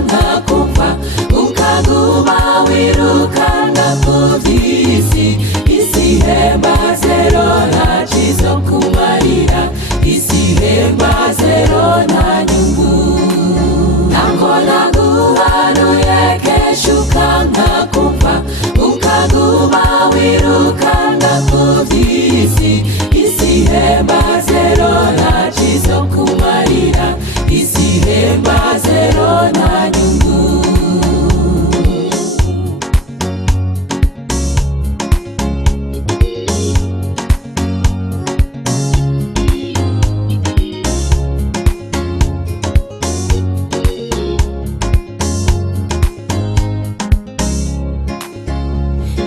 ukanga kumva ukaguma wirukanga ku by'isi. Isi ihemba zero nta cyiza kumarira, isi ihemba zero nta nyungu. Ntabwo naguhanuye kenshi ukanga kumva ukaguma wirukanga ku by'isi. Isi ihemba zero nta cyiza kumarira, isi ihemba zero nta nyungu.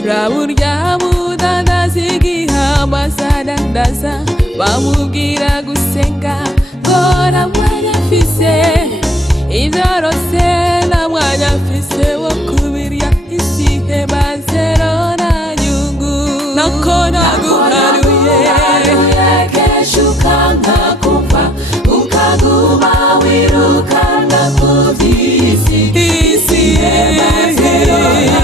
Raburya mudandaza igihamba sadandaza, bamubwira gusenga ngora mwanya afise, ibyorose nta mwanya afise wo kubirya. Isi ihemba zero nta nyungu. Nako naguhanuye kenshi ukanga kumva ukaguma wirukanga ku by'isi. Isi ihemba zero nta